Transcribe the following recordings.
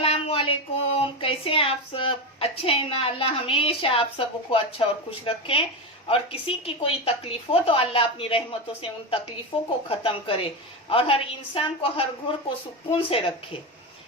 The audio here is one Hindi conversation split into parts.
अस्सलामुअलैकुम। कैसे हैं आप सब? अच्छे हैं ना? अल्लाह हमेशा आप सबको अच्छा और खुश रखे, और किसी की कोई तकलीफ हो तो अल्लाह अपनी रहमतों से उन तकलीफों को खत्म करे और हर इंसान को, हर घर को सुकून से रखे।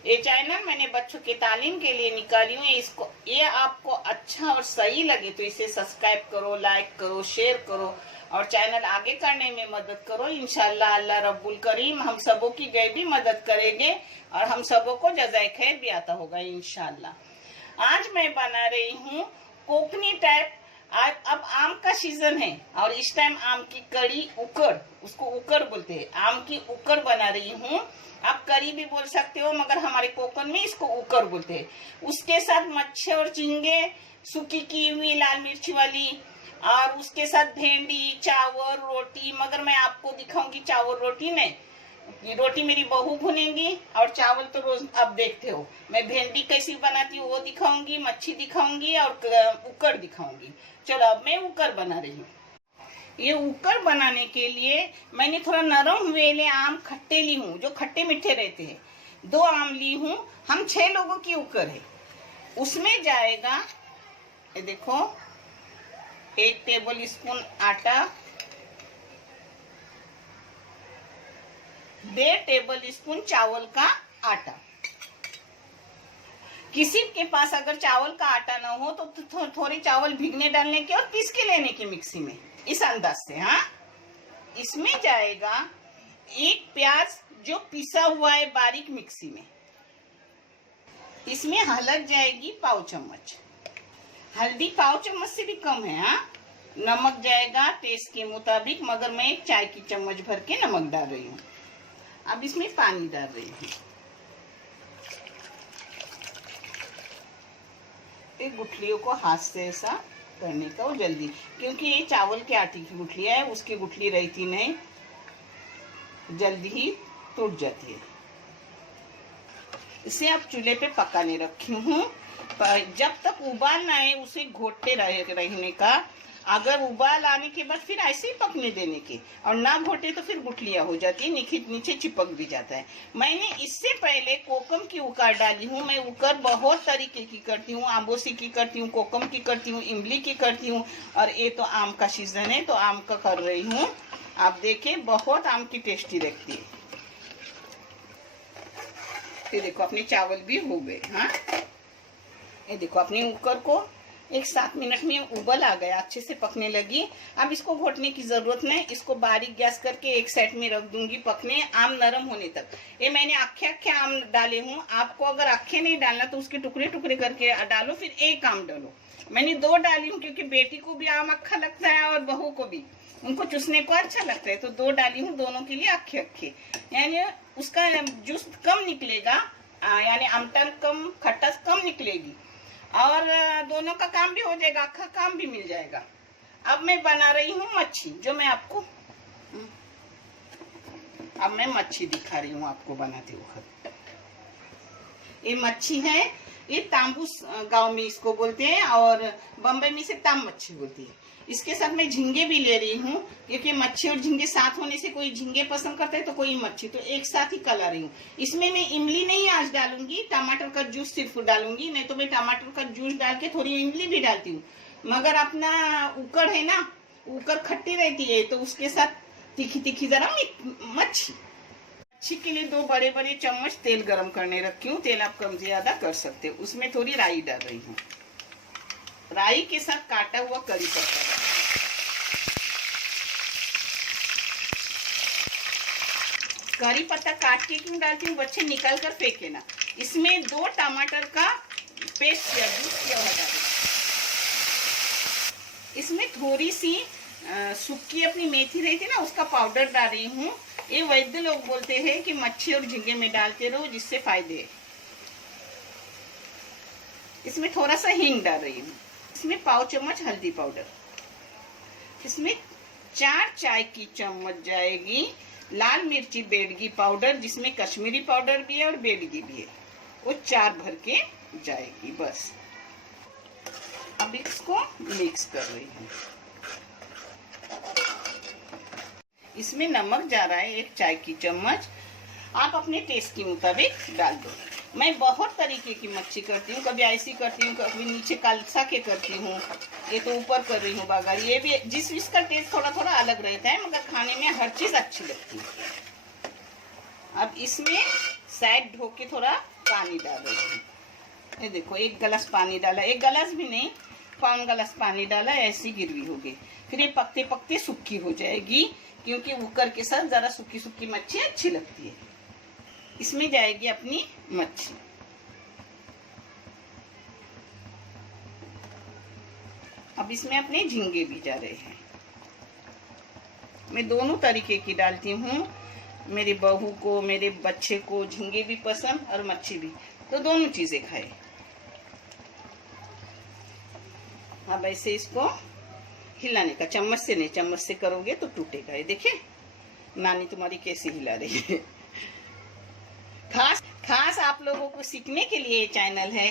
ये चैनल मैंने बच्चों की तालीम के लिए निकाली हूँ। इसको ये आपको अच्छा और सही लगे तो इसे सब्सक्राइब करो, लाइक करो, शेयर करो और चैनल आगे करने में मदद करो। इंशाल्लाह अल्लाह रब्बुल करीम हम सबों की भी मदद करेंगे और हम सबों को जज़ाए खैर भी आता होगा इंशाल्लाह। आज मैं बना रही हूँ कोकनी टाइप। आज अब आम का सीजन है और इस टाइम आम की कड़ी, उकड़, उसको उकड़ बोलते हैं। आम की उकड़ बना रही हूँ। आप करी भी बोल सकते हो, मगर हमारे कोकन में इसको उकड़ बोलते हैं। उसके साथ मच्छी और झींगे, सूखी की हुई लाल मिर्ची वाली, और उसके साथ भेंडी, चावल, रोटी। मगर मैं आपको दिखाऊंगी चावल रोटी नहीं, ये रोटी मेरी बहू भुनेंगी और चावल तो रोज अब देखते हो। मैं भेंडी कैसी बनाती हूँ वो दिखाऊंगी, मच्छी दिखाऊंगी और उकड़ दिखाऊंगी। चलो अब मैं उकड़ बना रही हूँ। ये उकड़ बनाने के लिए मैंने थोड़ा नरम वेले आम खट्टे ली हूँ, जो खट्टे मीठे रहते हैं। 2 आम ली हूँ। हम 6 लोगों की उकड़ है। उसमें जाएगा, ये देखो, 1 टेबल स्पून आटा, 1.5 टेबल स्पून चावल का आटा। किसी के पास अगर चावल का आटा ना हो तो थोड़ी चावल भीगने डालने के और पीस के लेने की मिक्सी में, इस अंदाज से। हाँ, इसमें जाएगा 1 प्याज जो पिसा हुआ है बारीक मिक्सी में। इसमें हल्दी जाएगी पाव चम्मच, हल्दी पाव चम्मच से भी कम है। हाँ, नमक जाएगा टेस्ट के मुताबिक, मगर मैं 1 चाय की चम्मच भर के नमक डाल रही हूँ। अब इसमें पानी डाल रही हूँ। गुठलियों को हाथ से ऐसा करने का, वो जल्दी, क्योंकि ये चावल के आटे की गुठलियाँ है, उसकी गुठली रहती नहीं, जल्दी ही टूट जाती है। इसे आप चूल्हे पे पकाने रखी हूँ। जब तक उबाल ना आए उसे घोटते रहने का। अगर उबाल आने के बाद फिर ऐसे ही पकने देने के, और ना घोटे तो फिर गुठलियां हो जाती है, नीचे चिपक भी जाता है। मैंने इससे पहले कोकम की उकड़ डाली हूँ। मैं उकड़ बहुत तरीके की करती हूँ, आंबोसी की करती हूँ, कोकम की करती हूँ, इमली की करती हूँ, और ये तो आम का सीजन है तो आम का कर रही हूँ। आप देखें, बहुत आम की टेस्टी लगती है। ये देखो अपने चावल भी हो गए। हाँ, ये देखो अपनी उकड़ को 1-7 मिनट में उबल आ गया, अच्छे से पकने लगी। अब इसको घोटने की जरूरत नहीं, इसको बारीक गैस करके एक साइड में रख दूंगी पकने, आम नरम होने तक। ये मैंने अखे आम डाले हूँ। आपको अगर अखे नहीं डालना तो उसके टुकड़े टुकड़े करके डालो, फिर 1 आम डालो। मैंने 2 डाली हूँ क्योंकि बेटी को भी आम अक्खा लगता है और बहू को भी, उनको चूसने को अच्छा लगता है, तो 2 डाली हूँ, दोनों के लिए अखे। यानी उसका जूस कम निकलेगा, यानी आमटा कम, खट्टास कम निकलेगी, और दोनों का काम भी हो जाएगा, अक्खा काम भी मिल जाएगा। अब मैं बना रही हूँ मच्छी, जो मैं आपको, अब मैं मच्छी दिखा रही हूँ आपको बनाते वक्त। ये मच्छी है, ये तांबूस गांव में इसको बोलते हैं और बम्बई में इसे ताम मच्छी बोलती है। इसके साथ मैं झींगे भी ले रही हूँ, क्योंकि मच्छी और झींगे साथ होने से कोई झींगे पसंद करता है तो कोई मच्छी, तो एक साथ ही कला रही हूँ। इसमें मैं इमली नहीं आज डालूंगी, टमाटर का जूस सिर्फ डालूंगी, नहीं तो मैं टमाटर का जूस डाल के थोड़ी इमली भी डालती हूँ। मगर अपना उकड़ है ना, उकड़ खट्टी रहती है, तो उसके साथ तीखी तीखी जरा मच्छी के लिए 2 बड़े बड़े चम्मच तेल गरम करने रखी हूँ। तेल आप कम ज्यादा कर सकते हो। उसमें थोड़ी राई डाल रही हूँ, राई के साथ काटा हुआ करी पत्ता। करी पत्ता काट के क्यों डालती हूँ? बच्चे निकाल कर फेंके ना। इसमें 2 टमाटर का पेस्ट किया, जूस किया हुआ डाल। इसमें थोड़ी सी सूखी अपनी मेथी रहती ना, उसका पाउडर डाल रही हूँ। ये वैद्य लोग बोलते हैं कि मच्छी और झींगे में डालते रहो, जिससे फायदे है। इसमें थोड़ा सा हींग डाल रही हूँ। इसमें पाव चम्मच हल्दी पाउडर। इसमें 4 चाय की चम्मच जाएगी लाल मिर्ची बेडगी पाउडर, जिसमें कश्मीरी पाउडर भी है और बेडगी भी है, वो 4 भर के जाएगी बस। अब इसको मिक्स कर रही हूँ। इसमें नमक जा रहा है 1 चाय की चम्मच, आप अपने टेस्ट के मुताबिक डाल दो। मैं बहुत तरीके की मच्छी करती हूँ, कभी ऐसी करती हूँ, कभी नीचे कालसा के करती हूँ, ये तो ऊपर कर रही हूँ बागार। ये भी जिस इसका टेस्ट थोड़ा थोड़ा अलग रहता है, मगर खाने में हर चीज अच्छी लगती है। अब इसमें साइड धो के थोड़ा पानी डाल रही हूँ। ये देखो, एक गिलास पानी डाला, एक गिलास भी नहीं, 5 गिलास पानी डाला, ऐसी गिरवी होगी। फिर ये पकते पकते सूखी हो जाएगी, क्योंकि कुकर के साथ जरा सूखी सूखी मच्छी अच्छी लगती है। इसमें जाएगी अपनी मच्छी। अब इसमें अपने झींगे भी जा रहे हैं। मैं दोनों तरीके की डालती हूँ, मेरी बहू को, मेरे बच्चे को झींगे भी पसंद और मच्छी भी, तो दोनों चीजें खाए। अब ऐसे इसको हिलाने का, चम्मच से नहीं, चम्मच से करोगे तो टूटेगा। ये देखिए नानी तुम्हारी कैसे हिला रही है। खास आप लोगों को सीखने के लिए ये चैनल है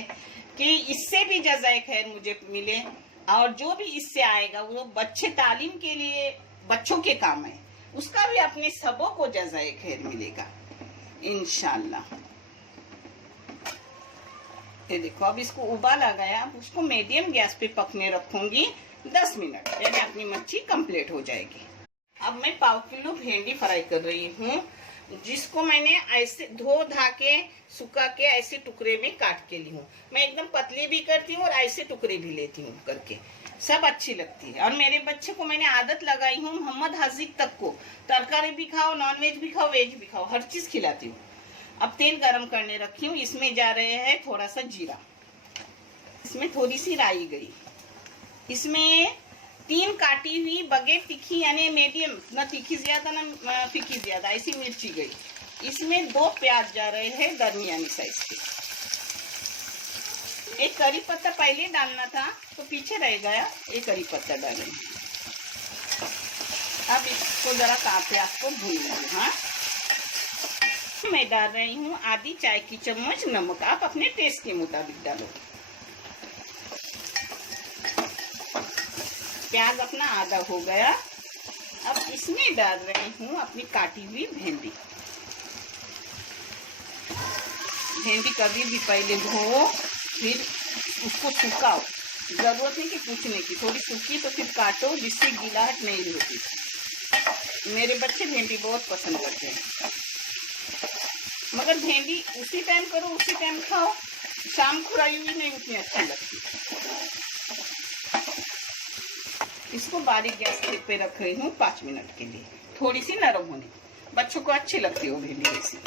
कि इससे भी जज़ाए खैर मुझे मिले, और जो भी इससे आएगा वो बच्चे तालीम के लिए, बच्चों के काम है, उसका भी अपने सबों को जज़ाए खैर मिलेगा इंशाल्लाह। ये देखो, अब इसको उबाल आ गया। अब उसको मीडियम गैस पे पकने रखूंगी 10 मिनट, यानी अपनी मच्छी कंप्लीट हो जाएगी। अब मैं 1/4 किलो भिंडी फ्राई कर रही हूँ, जिसको मैंने ऐसे धो धा के सुखा के ऐसे टुकड़े में काट के ली हूँ। मैं एकदम पतली भी करती हूँ और ऐसे टुकड़े भी लेती हूँ करके, सब अच्छी लगती है। और मेरे बच्चे को मैंने आदत लगाई हूँ, मोहम्मद हाजिक तक को तरकारी भी खाओ, नॉनवेज भी खाओ, वेज भी खाओ, हर चीज खिलाती हूँ। अब तेल गरम करने रखी हूँ, इसमें जा रहे हैं थोड़ा सा जीरा, इसमें थोड़ी सी राई गई, इसमें 3 काटी हुई बगैर तीखी यानी मीडियम, ना तीखी ज्यादा ना फीकी ज्यादा, ऐसी मिर्ची गई। इसमें 2 प्याज जा रहे हैं दरमियानी साइज के। एक करी पत्ता पहले डालना था तो पीछे रह गया, एक करी पत्ता डालेंगे। अब इसको जरा प्याज को भून लेंगे। हाँ, मैं डाल रही हूँ आधी चाय की चम्मच नमक, आप अपने टेस्ट के मुताबिक डालो। प्याज अपना आधा हो गया। अब इसमें डाल रही हूँ अपनी काटी हुई भिंडी। भिंडी कभी भी पहले धो, फिर उसको सुखाओ, जरूरत नहीं कि पूछने की, थोड़ी सूखी तो फिर काटो, जिससे गीलाहट नहीं होती। मेरे बच्चे भिंडी बहुत पसंद करते हैं, मगर भिंडी उसी टाइम करो उसी टाइम खाओ, शाम को राई हुई नहीं उतनी अच्छी लगती। इसको बारीक गैस पे रख रही हूँ 5 मिनट के लिए, थोड़ी सी नरम होने, बच्चों को अच्छी लगती है वो भिंडी ऐसी।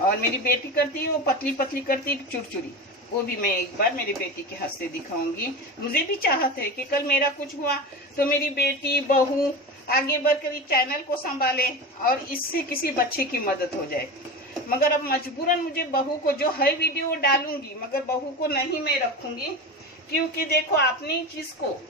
और मेरी बेटी करती है वो पतली पतली करती है चुरचुरी, वो भी मैं एक बार मेरी बेटी के हाथ से दिखाऊंगी। मुझे भी चाहत है कि कल मेरा कुछ हुआ तो मेरी बेटी बहू आगे बढ़कर चैनल को संभाले और इससे किसी बच्चे की मदद हो जाए। मगर अब मजबूरन मुझे बहू को जो है वीडियो डालूंगी, मगर बहू को नहीं मैं रखूंगी, क्योंकि देखो अपनी चीज को,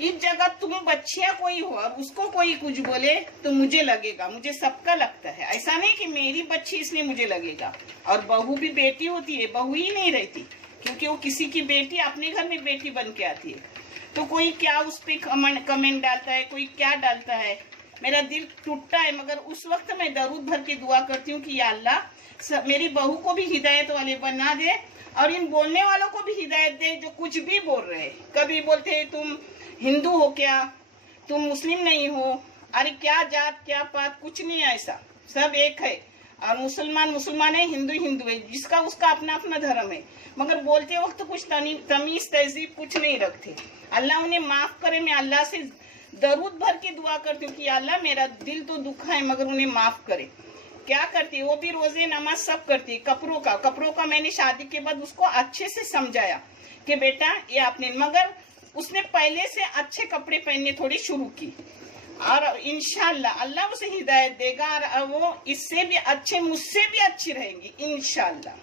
इस जगह तुम बच्चियां कोई हो और उसको कोई कुछ बोले तो मुझे लगेगा, मुझे सबका लगता है, ऐसा नहीं कि मेरी बच्ची इसलिए मुझे लगेगा। और बहू भी बेटी होती है, बहू ही नहीं रहती, क्योंकि वो किसी की बेटी अपने घर में बेटी बन के आती है। तो कोई क्या उस पर कमेंट डालता है, कोई क्या डालता है, मेरा दिल टूटता है। मगर उस वक्त मैं दरूद भर के दुआ करती हूँ कि या अल्लाह मेरी बहू को भी हिदायत वाले बना दे, और इन बोलने वालों को भी हिदायत दे जो कुछ भी बोल रहे हैं। कभी बोलते हैं तुम हिंदू हो क्या, तुम मुस्लिम नहीं हो, अरे क्या जात क्या पात, कुछ नहीं ऐसा, सब एक है। और मुसलमान मुसलमान है, हिंदू हिंदू है, जिसका उसका अपना अपना धर्म है। मगर बोलते वक्त कुछ तमीज तहजीब कुछ नहीं रखते। अल्लाह उन्हें माफ करे। मैं अल्लाह से दरूद भर के दुआ करती हूँ कि अल्लाह मेरा दिल तो दुखा है मगर उन्हें माफ करे। क्या करती है वो भी, रोजे नमाज सब करती है। कपड़ों का मैंने शादी के बाद उसको अच्छे से समझाया कि बेटा ये आपने, मगर उसने पहले से अच्छे कपड़े पहनने थोड़ी शुरू की, और इंशाल्लाह अल्लाह उसे हिदायत देगा और वो इससे भी अच्छे, मुझसे भी अच्छी रहेंगी इंशाल्लाह,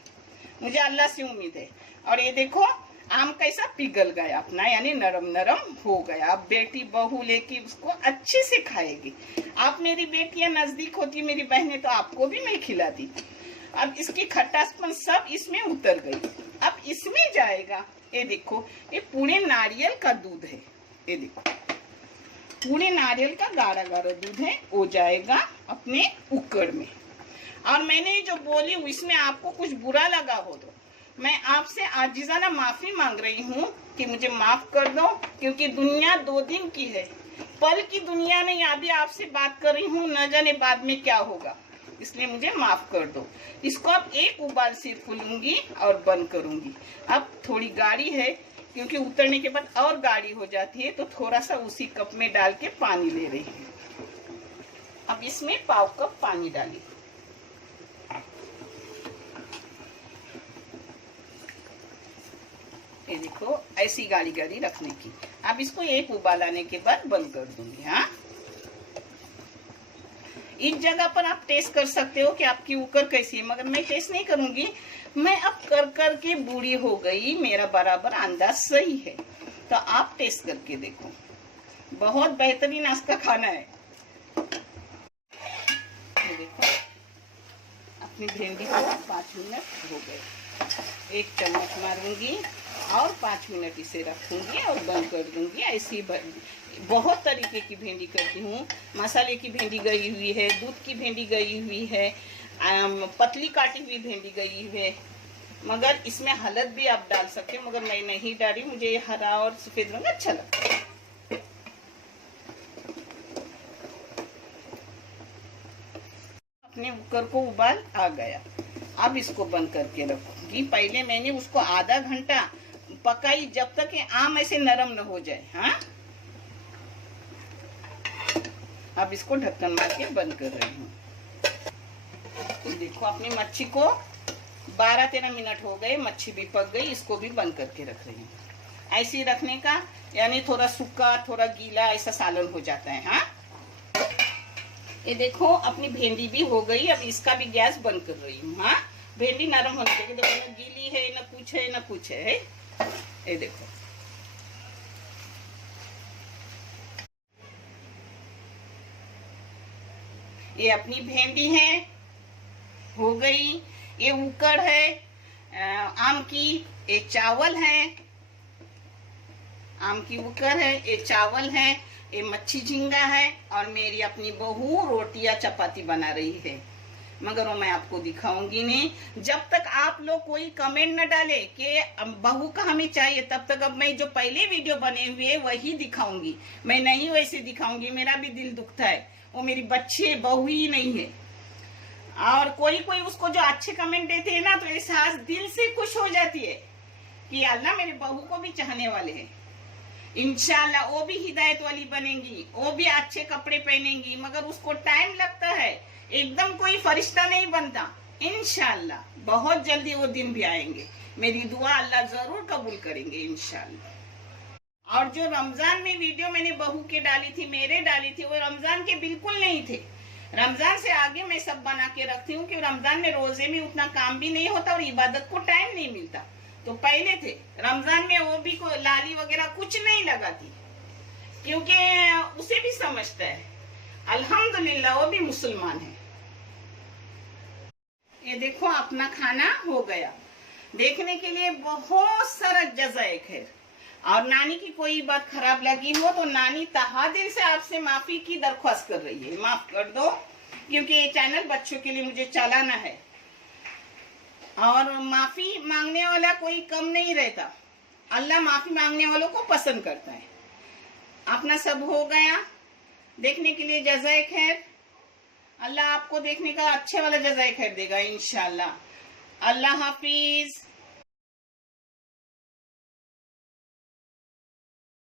मुझे अल्लाह से उम्मीद है। और ये देखो आम कैसा पिघल गया अपना, यानी नरम नरम हो गया। अब बेटी बहू लेके उसको अच्छे से खाएगी। आप मेरी बेटियां नजदीक होती, मेरी बहनें, तो आपको भी मैं खिलाती। अब इसकी खट्टासपन सब इसमें उतर गई। अब इसमें जाएगा, ये देखो ये पूरे नारियल का दूध है, ये देखो पूरे नारियल का गाढ़ा गाढ़ा दूध है, वो जाएगा अपने कुकर में। और मैंने जो बोली इसमें आपको कुछ बुरा लगा हो तो मैं आपसे आजिज़ाना माफी मांग रही हूँ कि मुझे माफ कर दो, क्योंकि दुनिया 2 दिन की है, पल की दुनिया नहीं। अभी आपसे बात कर रही हूँ, न जाने बाद में क्या होगा, इसलिए मुझे माफ कर दो। इसको अब एक उबाल से फूलूंगी और बंद करूंगी। अब थोड़ी गाढ़ी है, क्योंकि उतरने के बाद और गाढ़ी हो जाती है, तो थोड़ा सा उसी कप में डाल के पानी ले रही हूँ। अब इसमें पाव कप पानी डाली। ये देखो ऐसी गाढ़ी गाढ़ी रखने की। अब इसको एक उबाल आने के बाद बंद कर दूंगी। हाँ, इस जगह पर आप टेस्ट कर सकते हो कि आपकी उकर कैसी है, मगर मैं टेस्ट नहीं करूंगी। मैं अब कर कर के बूढ़ी हो गई, मेरा बराबर अंदाज सही है, तो आप टेस्ट करके देखो। बहुत बेहतरीन नाश्ता खाना है। ये देखो अपनी भिंडी को 5 मिनट हो गए। एक चम्मच मारूंगी और 5 मिनट इसे रखूंगी और बंद कर दूंगी। ऐसी बहुत तरीके की भिंडी करती हूँ। मसाले की भिंडी गई हुई है, दूध की भिंडी गई हुई है, पतली काटी हुई भिंडी गई हुई है, मगर इसमें हल्द भी आप डाल सकते हो, मगर मैं नहीं डाली। मुझे ये हरा और सफेद रंग अच्छा लगता है। अपने कुकर को उबाल आ गया, अब इसको बंद करके रखूंगी। पहले मैंने उसको आधा घंटा पकाई, जब तक कि आम ऐसे नरम न हो जाए। हाँ, अब इसको ढक्कन मार के बंद कर रही हूँ। तो देखो अपनी मच्छी को 12-13 मिनट हो गए, मच्छी भी पक गई, इसको भी बंद करके रख रही हूँ। ऐसे ही रखने का, यानी थोड़ा सूखा थोड़ा गीला ऐसा सालन हो जाता है। हाँ, ये देखो अपनी भिंडी भी हो गई। अब इसका भी गैस बंद कर रही हूँ। हाँ, भिंडी नरम होने चाहिए। देखो न गीली है, न कुछ है, न कुछ है। ये देखो ये अपनी भिंडी है, हो गई। ये उकड़ है आम की, ये चावल है, आम की उकड़ है, ये चावल है, ये मच्छी झींगा है, और मेरी अपनी बहू रोटियां चपाती बना रही है, मगर वो मैं आपको दिखाऊंगी नहीं जब तक आप लोग कोई कमेंट न डाले कि बहू का हमें चाहिए। तब तक अब मैं जो पहले वीडियो बने हुए वही दिखाऊंगी, मैं नहीं वैसे दिखाऊंगी। मेरा भी दिल दुखता है, वो मेरी बच्चे बहू ही नहीं है। और कोई कोई उसको जो अच्छे कमेंट देते हैं ना, तो एहसास दिल से खुश हो जाती है कि अल्लाह मेरे बहू को भी चाहने वाले हैं। इंशाल्लाह वो भी हिदायत वाली बनेंगी, वो भी अच्छे कपड़े पहनेंगी, मगर उसको टाइम लगता है, एकदम कोई फरिश्ता नहीं बनता। इंशाल्लाह बहुत जल्दी वो दिन भी आएंगे। मेरी दुआ अल्लाह जरूर कबूल करेंगे इंशाल्लाह। और जो रमजान में वीडियो मैंने बहू के डाली थी, मेरे डाली थी, वो रमजान के बिल्कुल नहीं थे। रमजान से आगे मैं सब बना के रखती हूँ, कि रमजान में रोजे में उतना काम भी नहीं होता और इबादत को टाइम नहीं मिलता। तो पहले थे रमजान में, वो भी को लाली वगैरह कुछ नहीं लगाती, क्योंकि उसे भी समझता है। अल्हम्दुलिल्लाह वो भी मुसलमान है। ये देखो अपना खाना हो गया। देखने के लिए बहुत सारा जज़ाए खैर। और नानी की कोई बात खराब लगी हो तो नानी तहा दिल से आपसे माफी की दरख्वास्त कर रही है, माफ कर दो, क्योंकि ये चैनल बच्चों के लिए मुझे चलाना है, और माफी मांगने वाला कोई कम नहीं रहता। अल्लाह माफी मांगने वालों को पसंद करता है। अपना सब हो गया। देखने के लिए जज़ाए खैर। अल्लाह आपको देखने का अच्छे वाला जज़ाए खैर देगा इंशाल्लाह। अल्लाह हाफिज।